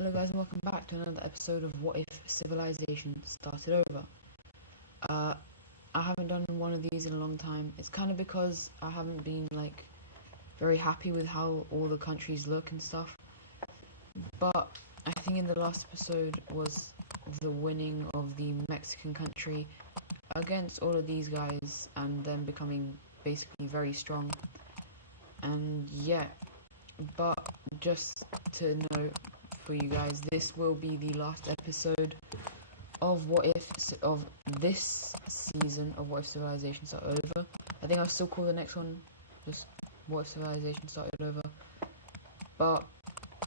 Hello guys and welcome back to another episode of What If Civilization Started Over. I haven't done one of these in a long time. It's kind of because I haven't been very happy with how all the countries look and stuff. But I think in the last episode was the winning of the Mexican country against all of these guys and them becoming basically very strong. And yeah, but just to note for you guys, this will be the last episode of this season of What If Civilization Started Over. I think I'll still call the next one just What If Civilization Started Over. But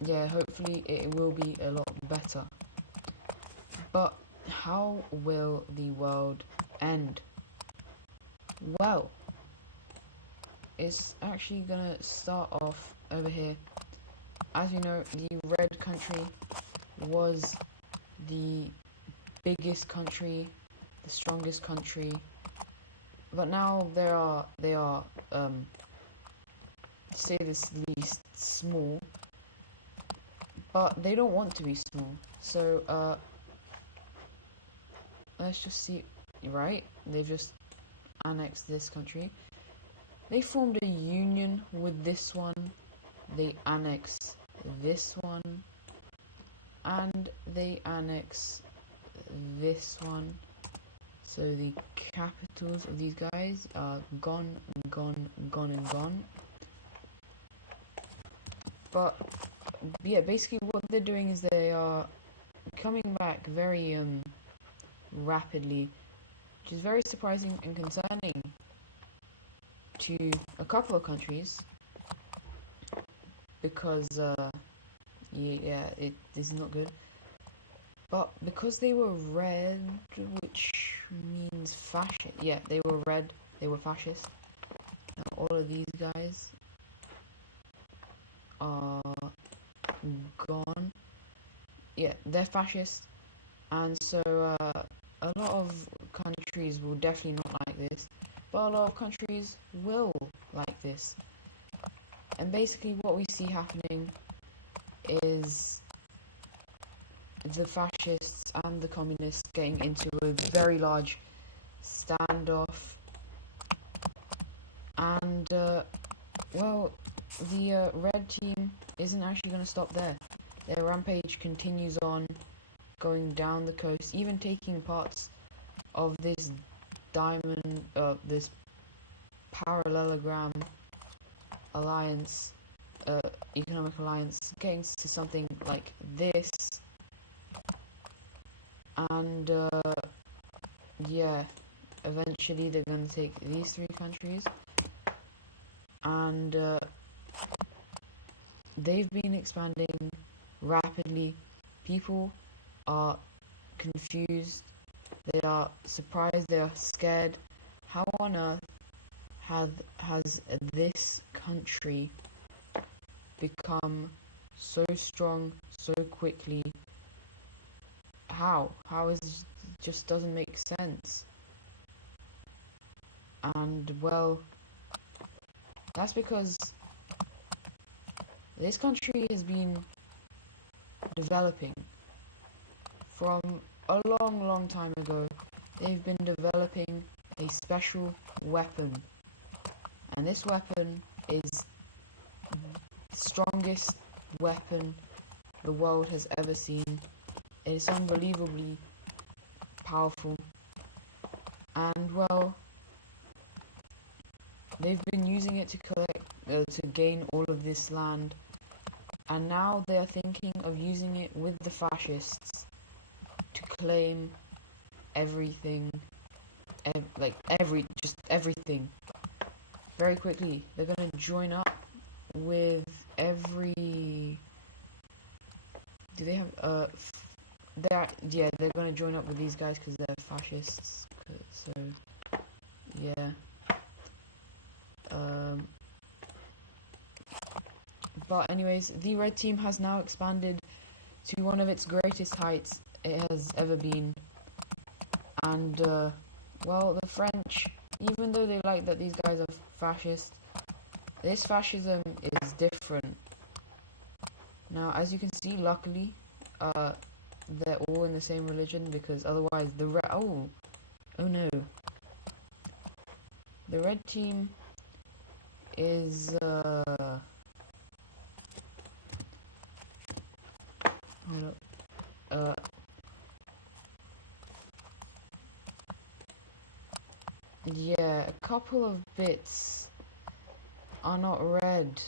yeah, hopefully it will be a lot better. But how will the world end? Well, it's actually gonna start off over here. As you know, the red country was the biggest country, the strongest country, but now they are to say this least, small, but they don't want to be small. So let's just see. Right, they've just annexed this country. They formed a union with this one. They annex this one, and they annex this one. So the capitals of these guys are gone, and gone. But yeah, basically what they're doing is they are coming back very rapidly, which is very surprising and concerning to a couple of countries, because it is not good. But because they were red, which means fascist, yeah, they were red, they were fascist. Now all of these guys are gone. Yeah, they're fascist, and so a lot of countries will definitely not like this, but a lot of countries will like this. And basically what we see happening is the fascists and the communists getting into a very large standoff. And, well, the red team isn't actually going to stop there. Their rampage continues on, going down the coast, even taking parts of this this parallelogram alliance, economic alliance, getting to something like this. And yeah, eventually they're going to take these three countries, and they've been expanding rapidly. People are confused, they are surprised, they are scared. How on earth has this country become so strong so quickly? How is it? Just doesn't make sense. And well, that's because this country has been developing from a long time ago. They've been developing a special weapon, and this weapon is the strongest weapon the world has ever seen. It is unbelievably powerful, and well, they've been using it to gain all of this land, and now they are thinking of using it with the fascists to claim everything, just everything. Very quickly, they're gonna join up with every. Do they have they're gonna join up with these guys because they're fascists. So yeah. But anyways, the red team has now expanded to one of its greatest heights it has ever been. And well, the French, even though they like that these guys are fascist, this fascism is different. Now, as you can see, luckily, they're all in the same religion, because otherwise oh no, the red team is hold up. Yeah, a couple of bits are not red.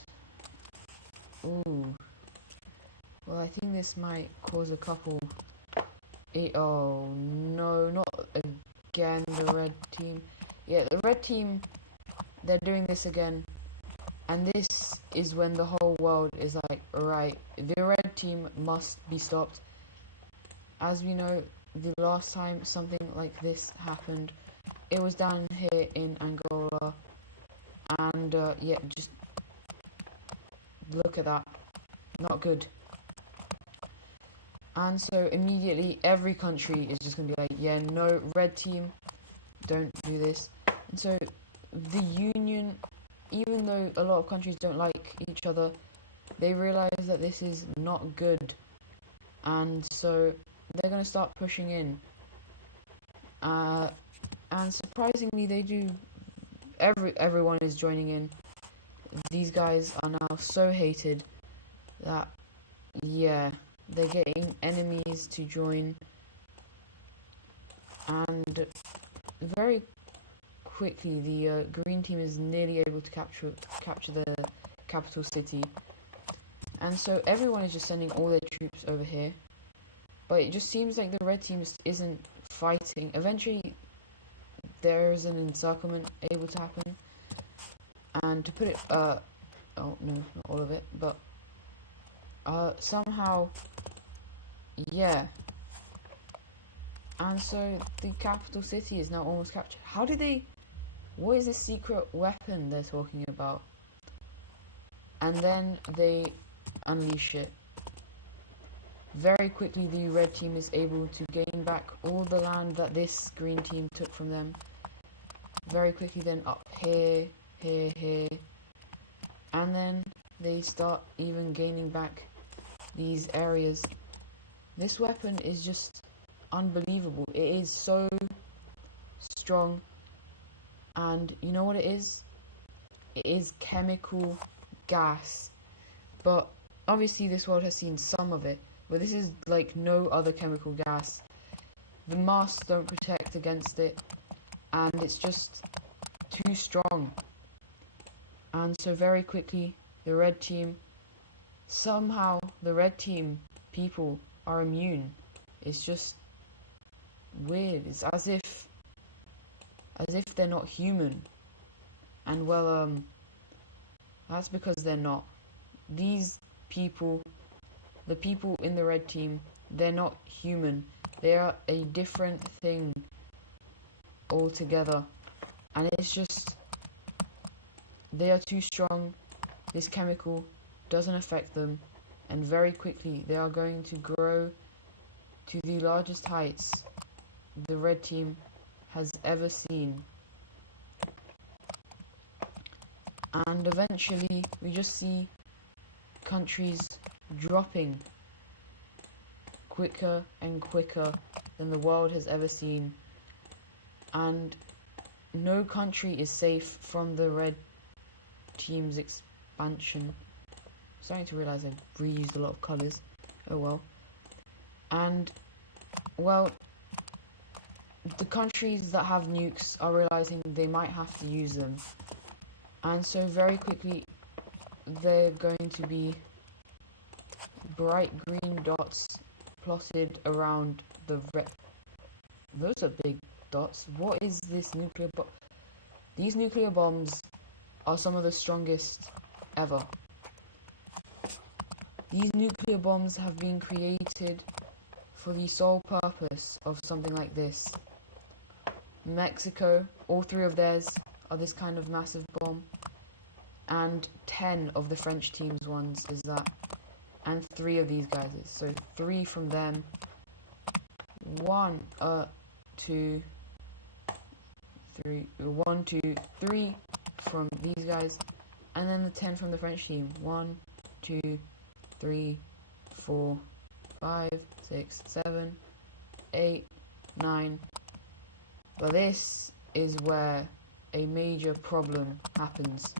Ooh. Well, I think this might cause a couple. Oh no, not again, the red team. Yeah, the red team, they're doing this again. And this is when the whole world is like, right, the red team must be stopped. As we know, the last time something like this happened, it was down here in Angola. And yeah, just look at that. Not good. And so immediately every country is just going to be like, yeah, no, red team, don't do this. And so the union, even though a lot of countries don't like each other, they realize that this is not good. And so they're going to start pushing in. And surprisingly, they do. Everyone is joining in. These guys are now so hated that, yeah, they're getting enemies to join. And very quickly, the green team is nearly able to capture the capital city. And so everyone is just sending all their troops over here. But it just seems like the red team isn't fighting. Eventually, there is an encirclement able to happen. And to put it, oh no, not all of it, but somehow, yeah. And so the capital city is now almost captured. How did they? What is this secret weapon they're talking about? And then they unleash it. Very quickly, the red team is able to gain back all the land that this green team took from them. Very quickly, then up here, here. And then they start even gaining back these areas. This weapon is just unbelievable. It is so strong. And you know what it is? It is chemical gas. But obviously this world has seen some of it. But this is like no other chemical gas. The masks don't protect against it. And it's just too strong. And so very quickly, the red team, somehow the red team people are immune. It's just weird. It's as if they're not human. And well, that's because they're not. These people, the people in the red team, they're not human. They are a different thing altogether. And it's just, they are too strong. This chemical doesn't affect them. And very quickly, they are going to grow to the largest heights the red team has ever seen. And eventually, we just see countries dropping quicker and quicker than the world has ever seen. And no country is safe from the red team's expansion. I'm starting to realize I've reused a lot of colours. Oh well. And, well, the countries that have nukes are realizing they might have to use them. And so very quickly, they're going to be bright green dots plotted around the red. Those are big dots. What is this nuclear bomb? These nuclear bombs are some of the strongest ever. These nuclear bombs have been created for the sole purpose of something like this. Mexico, all three of theirs are this kind of massive bomb. And 10 of the French team's ones is that. And 3 of these guys is. So 3 from them. 1, 2, 3. 1, 2, 3 from these guys. And then the 10 from the French team. 1, 2, 3, 4, 5, 6, 7, 8, 9. But this is where a major problem happens.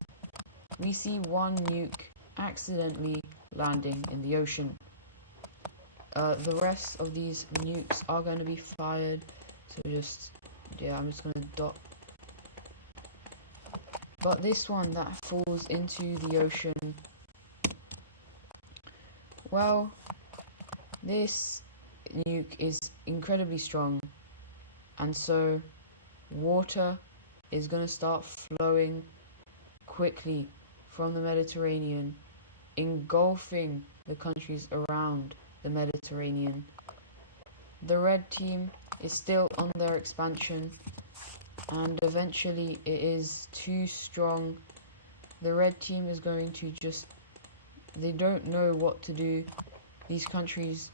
We see one nuke accidentally landing in the ocean. The rest of these nukes are going to be fired. So I'm just going to dot. But this one that falls into the ocean, well, this nuke is incredibly strong, and so water is going to start flowing quickly from the Mediterranean, engulfing the countries around the Mediterranean. The red team is still on their expansion, and eventually it is too strong. The red team is going to they don't know what to do. These countries,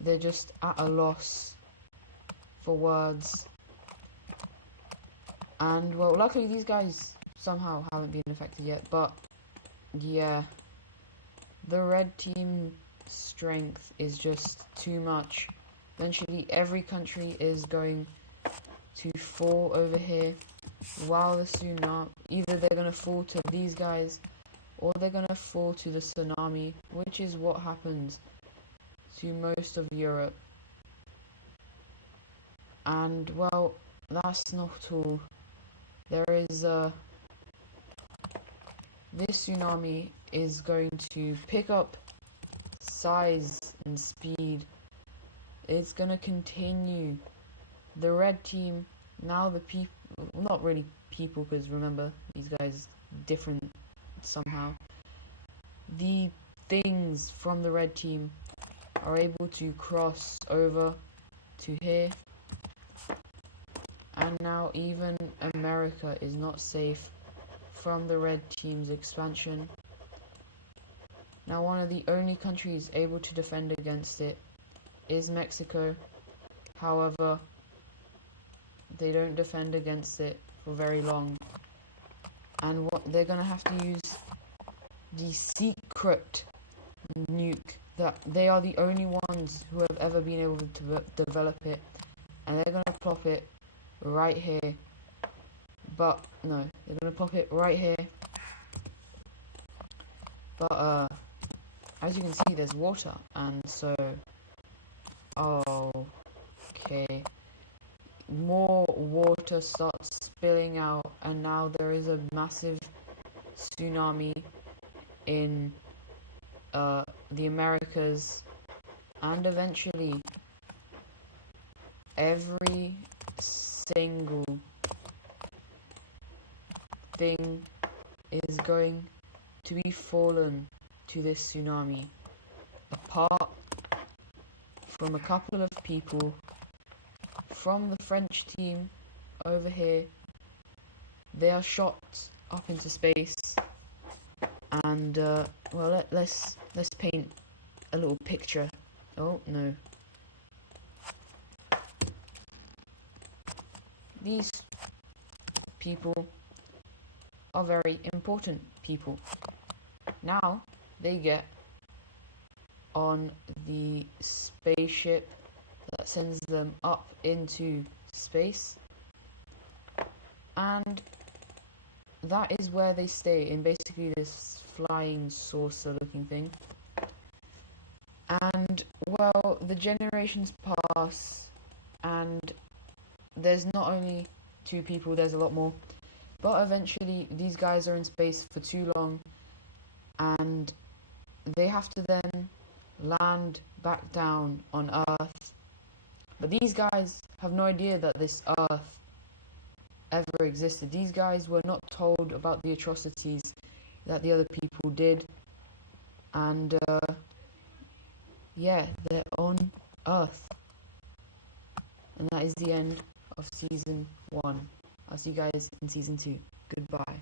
they're just at a loss for words. And well, luckily these guys somehow haven't been affected yet, but yeah, the red team strength is just too much. Eventually every country is going to fall over here, while the tsunami, either they're going to fall to these guys or they're going to fall to the tsunami, which is what happens to most of Europe. And well, that's not all. There is this tsunami is going to pick up size and speed. It's going to continue. The red team, now the people, not really people, because remember, these guys different somehow. The things from the red team are able to cross over to here. And now even America is not safe from the red team's expansion. Now one of the only countries able to defend against it is Mexico. However, they don't defend against it for very long. And what they're going to have to use the secret nuke, that they are the only ones who have ever been able to develop it, and they're going to plop it right here. But no, they're going to plop it right here. But as you can see, there's water, and so okay, more water starts spilling out, and now there is a massive tsunami in the Americas, and eventually every single thing is going to be fallen to this tsunami, apart from a couple of people from the French team over here. They are shot up into space, and well, let's paint a little picture. Oh no, these people are very important people. Now they get on the spaceship that sends them up into space, and that is where they stay, in basically this flying saucer looking thing. And well, the generations pass, and there's not only 2 people, there's a lot more. But eventually these guys are in space for too long, and they have to then land back down on Earth. But these guys have no idea that this Earth ever existed. These guys were not told about the atrocities that the other people did. And yeah, they're on Earth. And that is the end of season 1. I'll see you guys in season 2. Goodbye.